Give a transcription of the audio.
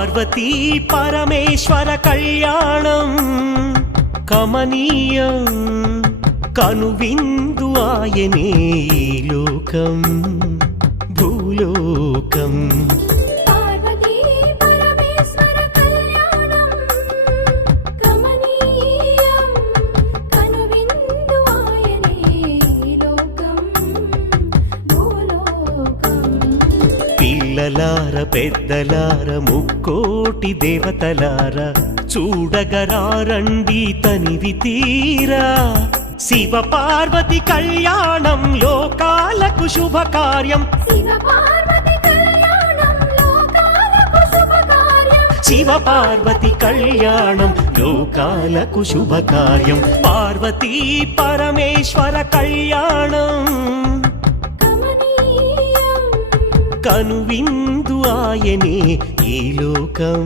పార్వతీ పరమేశ్వర కళ్యాణం కమనీయం కనువిందు ఆయనే ఈ లోకం భూలోకం. పార్వతీ పరమేశ్వర కళ్యాణం కమనీయం కనువిందు ఆయనే ఈ లోకం భూలోకం. పిల్లలార పెద్దలార ముక్కోటి దేవతలార చూడగరారండి తనివి తీరా శివ పార్వతి కళ్యాణం లోకాలకు శుభకార్యం. శివ పార్వతి కళ్యాణం లోకాలకు శుభకార్యం. శివ పార్వతి కళ్యాణం లోకాలకు శుభకార్యం. పార్వతీ పరమేశ్వర కళ్యాణం కమనీయం కనువిందు ఆయనే ఈ లోకం